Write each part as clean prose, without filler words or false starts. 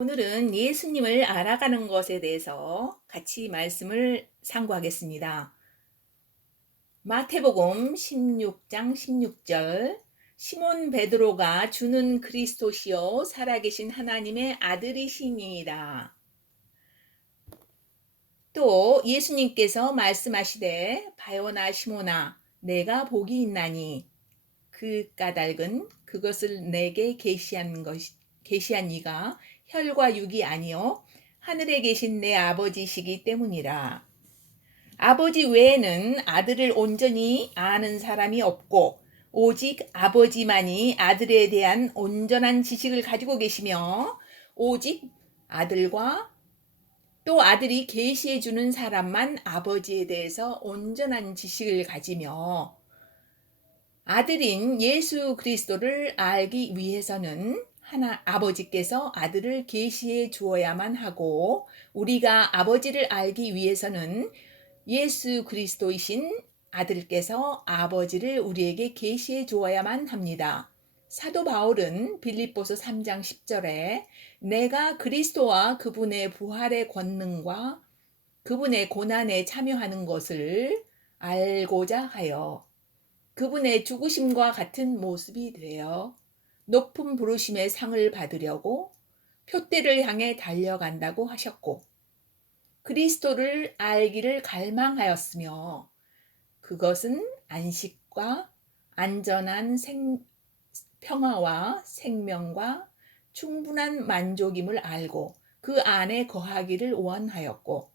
오늘은 예수님을 알아가는 것에 대해서 같이 말씀을 상고하겠습니다. 마태복음 16장 16절 시몬 베드로가 주는 그리스도시요 살아계신 하나님의 아들이시니이다. 또 예수님께서 말씀하시되 바요나 시몬아 내가 복이 있나니 그 까닭은 그것을 내게 계시한 이가 혈과 육이 아니요 하늘에 계신 내 아버지시기 때문이라. 아버지 외에는 아들을 온전히 아는 사람이 없고 오직 아버지만이 아들에 대한 온전한 지식을 가지고 계시며 오직 아들과 또 아들이 계시해 주는 사람만 아버지에 대해서 온전한 지식을 가지며 아들인 예수 그리스도를 알기 위해서는 아버지께서 아들을 계시해 주어야만 하고 우리가 아버지를 알기 위해서는 예수 그리스도이신 아들께서 아버지를 우리에게 계시해 주어야만 합니다. 사도 바울은 빌립보서 3장 10절에 내가 그리스도와 그분의 부활의 권능과 그분의 고난에 참여하는 것을 알고자 하여 그분의 죽으심과 같은 모습이 되어 높은 부르심의 상을 받으려고 표대를 향해 달려간다고 하셨고 그리스도를 알기를 갈망하였으며 그것은 안식과 안전한 평화와 생명과 충분한 만족임을 알고 그 안에 거하기를 원하였고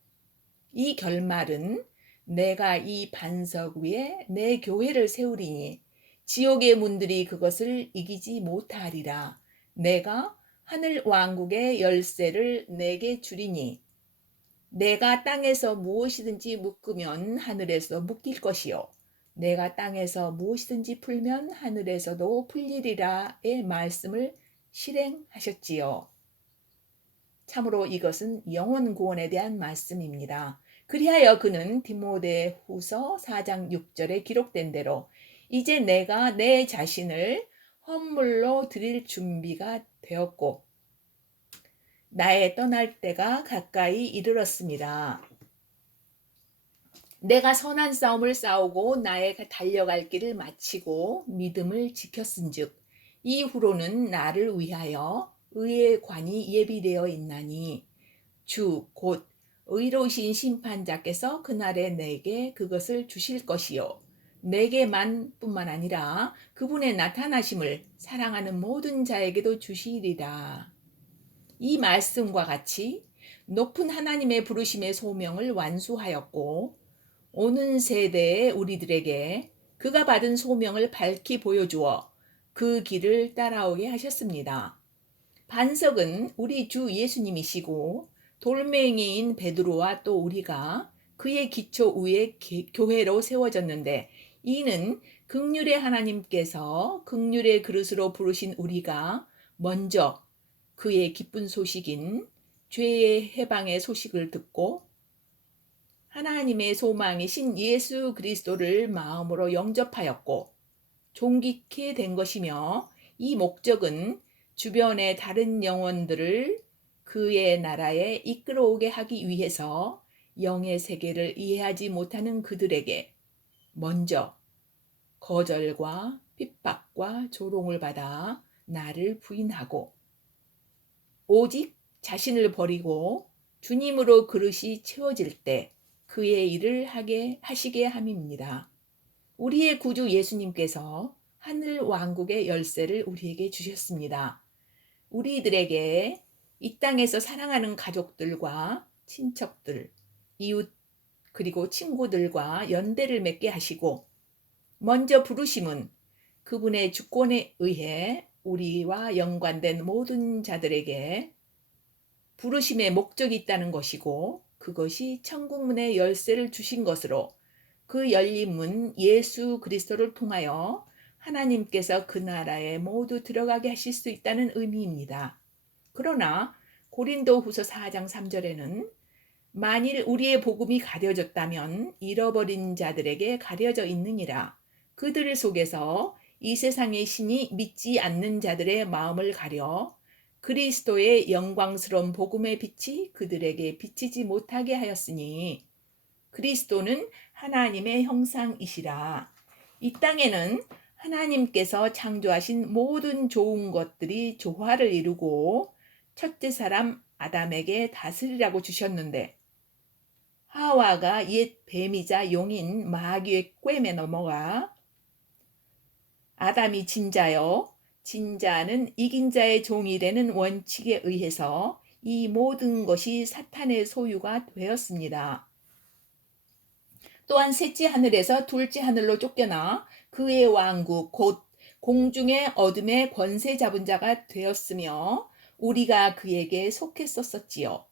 이 결말은 내가 이 반석 위에 내 교회를 세우리니 지옥의 문들이 그것을 이기지 못하리라. 내가 하늘 왕국의 열쇠를 내게 주리니 내가 땅에서 무엇이든지 묶으면 하늘에서 묶일 것이요 내가 땅에서 무엇이든지 풀면 하늘에서도 풀리리라의 말씀을 실행하셨지요. 참으로 이것은 영혼 구원에 대한 말씀입니다. 그리하여 그는 디모데후서 4장 6절에 기록된 대로 이제 내가 내 자신을 헌물로 드릴 준비가 되었고 나의 떠날 때가 가까이 이르렀습니다. 내가 선한 싸움을 싸우고 나의 달려갈 길을 마치고 믿음을 지켰은즉 이후로는 나를 위하여 의의 관이 예비되어 있나니 주 곧 의로우신 심판자께서 그날에 내게 그것을 주실 것이요 내게만 뿐만 아니라 그분의 나타나심을 사랑하는 모든 자에게도 주시리라. 이 말씀과 같이 높은 하나님의 부르심의 소명을 완수하였고 오는 세대의 우리들에게 그가 받은 소명을 밝히 보여주어 그 길을 따라오게 하셨습니다. 반석은 우리 주 예수님이시고 돌멩이인 베드로와 또 우리가 그의 기초 위에 교회로 세워졌는데 이는 긍휼의 하나님께서 긍휼의 그릇으로 부르신 우리가 먼저 그의 기쁜 소식인 죄의 해방의 소식을 듣고 하나님의 소망이신 예수 그리스도를 마음으로 영접하였고 존귀케 된 것이며 이 목적은 주변의 다른 영혼들을 그의 나라에 이끌어오게 하기 위해서 영의 세계를 이해하지 못하는 그들에게 먼저 거절과 핍박과 조롱을 받아 나를 부인하고 오직 자신을 버리고 주님으로 그릇이 채워질 때 그의 일을 하시게 함입니다. 우리의 구주 예수님께서 하늘 왕국의 열쇠를 우리에게 주셨습니다. 우리들에게 이 땅에서 사랑하는 가족들과 친척들, 이웃 그리고 친구들과 연대를 맺게 하시고 먼저 부르심은 그분의 주권에 의해 우리와 연관된 모든 자들에게 부르심의 목적이 있다는 것이고 그것이 천국문의 열쇠를 주신 것으로 그 열린 문 예수 그리스도를 통하여 하나님께서 그 나라에 모두 들어가게 하실 수 있다는 의미입니다. 그러나 고린도후서 4장 3절에는 만일 우리의 복음이 가려졌다면 잃어버린 자들에게 가려져 있느니라. 그들 속에서 이 세상의 신이 믿지 않는 자들의 마음을 가려 그리스도의 영광스러운 복음의 빛이 그들에게 비치지 못하게 하였으니 그리스도는 하나님의 형상이시라. 이 땅에는 하나님께서 창조하신 모든 좋은 것들이 조화를 이루고 첫째 사람 아담에게 다스리라고 주셨는데 하와가 옛 뱀이자 용인 마귀의 꾀에 넘어가 아담이 진자요, 진자는 이긴 자의 종이 되는 원칙에 의해서 이 모든 것이 사탄의 소유가 되었습니다. 또한 셋째 하늘에서 둘째 하늘로 쫓겨나 그의 왕국 곧 공중의 어둠의 권세 잡은 자가 되었으며 우리가 그에게 속했었지요.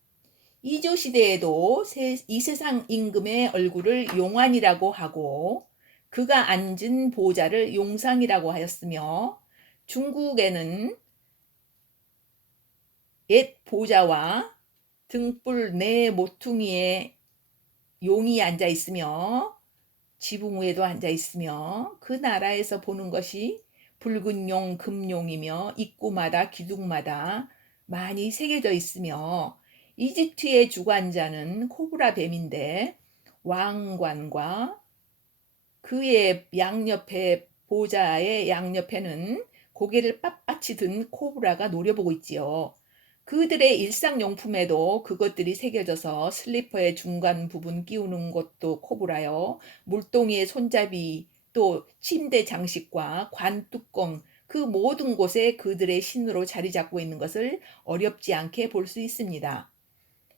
이조 시대에도 이 세상 임금의 얼굴을 용환이라고 하고 그가 앉은 보좌를 용상이라고 하였으며 중국에는 옛 보좌와 등불 네 모퉁이에 용이 앉아 있으며 지붕 위에도 앉아 있으며 그 나라에서 보는 것이 붉은 용, 금용이며 입구마다 기둥마다 많이 새겨져 있으며 이집트의 주관자는 코브라 뱀인데 왕관과 그의 양옆에 보좌의 양옆에는 고개를 빳빳이 든 코브라가 노려보고 있지요. 그들의 일상용품에도 그것들이 새겨져서 슬리퍼의 중간 부분 끼우는 것도 코브라요. 물동이의 손잡이 또 침대 장식과 관 뚜껑 그 모든 곳에 그들의 신으로 자리 잡고 있는 것을 어렵지 않게 볼 수 있습니다.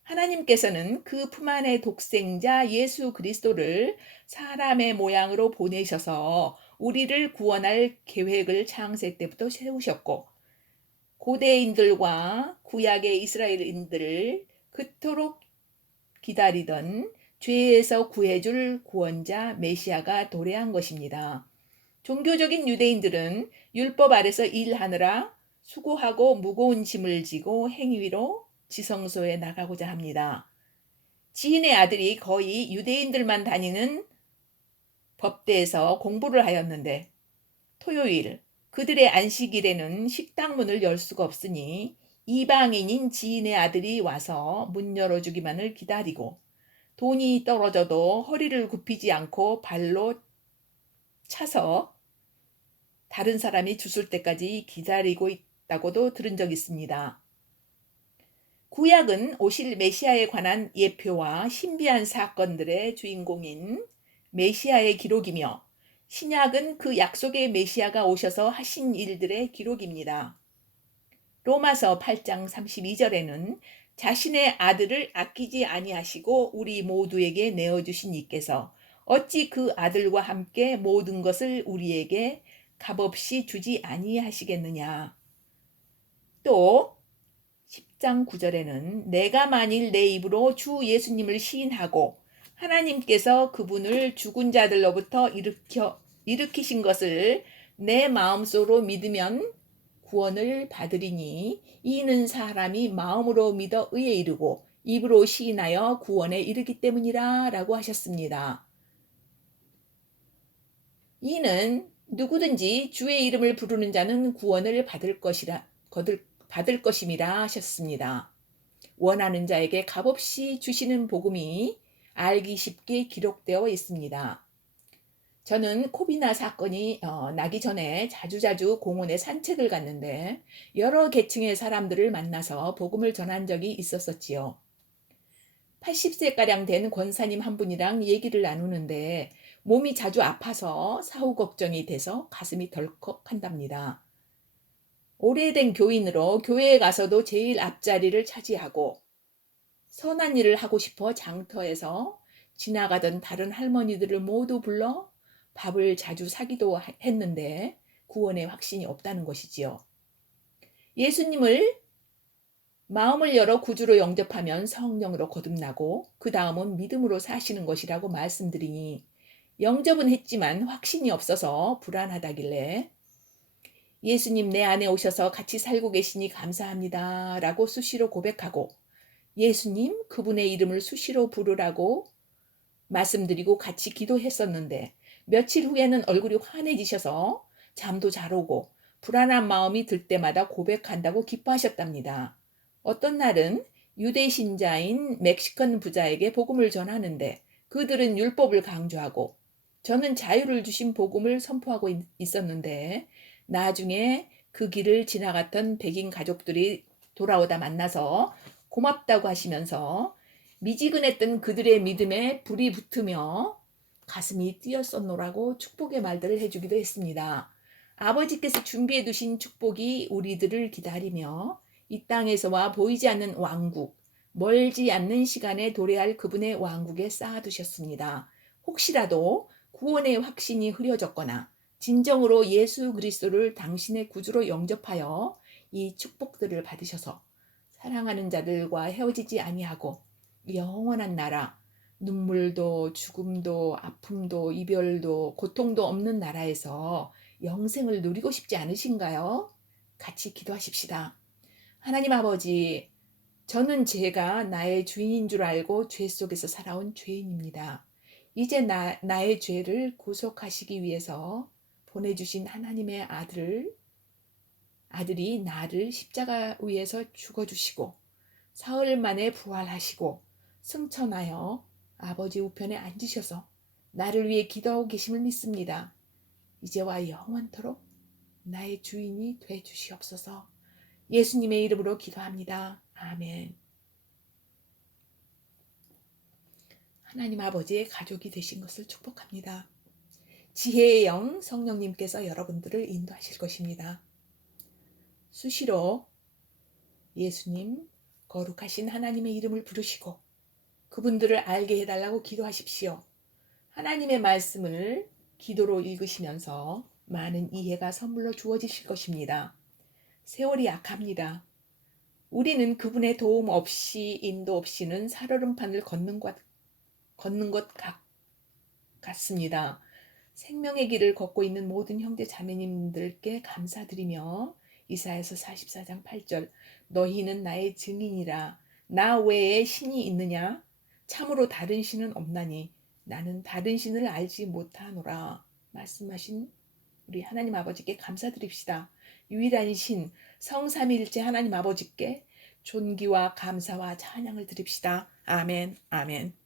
하나님께서는 그 품 안의 독생자 예수 그리스도를 사람의 모양으로 보내셔서 우리를 구원할 계획을 창세 때부터 세우셨고 고대인들과 구약의 이스라엘인들을 그토록 기다리던 죄에서 구해줄 구원자 메시아가 도래한 것입니다. 종교적인 유대인들은 율법 아래서 일하느라 수고하고 무거운 짐을 지고 행위로 지성소에 나가고자 합니다. 지인의 아들이 거의 유대인들만 다니는 법대에서 공부를 하였는데 토요일 그들의 안식일에는 식당 문을 열 수가 없으니 이방인인 지인의 아들이 와서 문 열어주기만을 기다리고 돈이 떨어져도 허리를 굽히지 않고 발로 차서 다른 사람이 주술 때까지 기다리고 있다고도 들은 적이 있습니다. 구약은 오실 메시아에 관한 예표와 신비한 사건들의 주인공인 메시아의 기록이며 신약은 그 약속의 메시아가 오셔서 하신 일들의 기록입니다. 로마서 8장 32절에는 자신의 아들을 아끼지 아니하시고 우리 모두에게 내어주신 이께서 어찌 그 아들과 함께 모든 것을 우리에게 값없이 주지 아니하시겠느냐. 또 10장 9절에는 내가 만일 내 입으로 주 예수님을 시인하고 하나님께서 그분을 죽은 자들로부터 일으키신 것을 내 마음속으로 믿으면 구원을 받으리니 이는 사람이 마음으로 믿어 의에 이르고 입으로 시인하여 구원에 이르기 때문이라 라고 하셨습니다. 이는 누구든지 주의 이름을 부르는 자는 구원을 받을 것임이라 하셨습니다. 원하는 자에게 값없이 주시는 복음이 알기 쉽게 기록되어 있습니다. 저는 코비나 사건이 나기 전에 자주자주 공원에 산책을 갔는데 여러 계층의 사람들을 만나서 복음을 전한 적이 있었지요. 80세가량 된 권사님 한 분이랑 얘기를 나누는데 몸이 자주 아파서 사후 걱정이 돼서 가슴이 덜컥한답니다. 오래된 교인으로 교회에 가서도 제일 앞자리를 차지하고 선한 일을 하고 싶어 장터에서 지나가던 다른 할머니들을 모두 불러 밥을 자주 사기도 했는데 구원의 확신이 없다는 것이지요. 예수님을 마음을 열어 구주로 영접하면 성령으로 거듭나고 그 다음은 믿음으로 사시는 것이라고 말씀드리니 영접은 했지만 확신이 없어서 불안하다길래 예수님 내 안에 오셔서 같이 살고 계시니 감사합니다 라고 수시로 고백하고 예수님 그분의 이름을 수시로 부르라고 말씀드리고 같이 기도했었는데 며칠 후에는 얼굴이 환해지셔서 잠도 잘 오고 불안한 마음이 들 때마다 고백한다고 기뻐하셨답니다. 어떤 날은 유대 신자인 멕시컨 부자에게 복음을 전하는데 그들은 율법을 강조하고 저는 자유를 주신 복음을 선포하고 있었는데 나중에 그 길을 지나갔던 백인 가족들이 돌아오다 만나서 고맙다고 하시면서 미지근했던 그들의 믿음에 불이 붙으며 가슴이 뛰었었노라고 축복의 말들을 해주기도 했습니다. 아버지께서 준비해 두신 축복이 우리들을 기다리며 이 땅에서와 보이지 않는 왕국, 멀지 않는 시간에 도래할 그분의 왕국에 쌓아두셨습니다. 혹시라도 구원의 확신이 흐려졌거나 진정으로 예수 그리스도를 당신의 구주로 영접하여 이 축복들을 받으셔서 사랑하는 자들과 헤어지지 아니하고 영원한 나라, 눈물도 죽음도 아픔도 이별도 고통도 없는 나라에서 영생을 누리고 싶지 않으신가요? 같이 기도하십시다. 하나님 아버지, 저는 제가 나의 주인인 줄 알고 죄 속에서 살아온 죄인입니다. 이제 나의 죄를 구속하시기 위해서 보내주신 하나님의 아들이 나를 십자가 위에서 죽어주시고 사흘 만에 부활하시고 승천하여 아버지 우편에 앉으셔서 나를 위해 기도하고 계심을 믿습니다. 이제와 영원토록 나의 주인이 돼 주시옵소서. 예수님의 이름으로 기도합니다. 아멘. 하나님 아버지의 가족이 되신 것을 축복합니다. 지혜의 영 성령님께서 여러분들을 인도하실 것입니다. 수시로 예수님, 거룩하신 하나님의 이름을 부르시고 그분들을 알게 해달라고 기도하십시오. 하나님의 말씀을 기도로 읽으시면서 많은 이해가 선물로 주어지실 것입니다. 세월이 약합니다. 우리는 그분의 도움 없이 인도 없이는 살얼음판을 걷는 것 같습니다. 생명의 길을 걷고 있는 모든 형제 자매님들께 감사드리며 이사야서 44장 8절 너희는 나의 증인이라 나 외에 신이 있느냐 참으로 다른 신은 없나니 나는 다른 신을 알지 못하노라 말씀하신 우리 하나님 아버지께 감사드립시다. 유일한 신 성삼위일체 하나님 아버지께 존귀와 감사와 찬양을 드립시다. 아멘 아멘.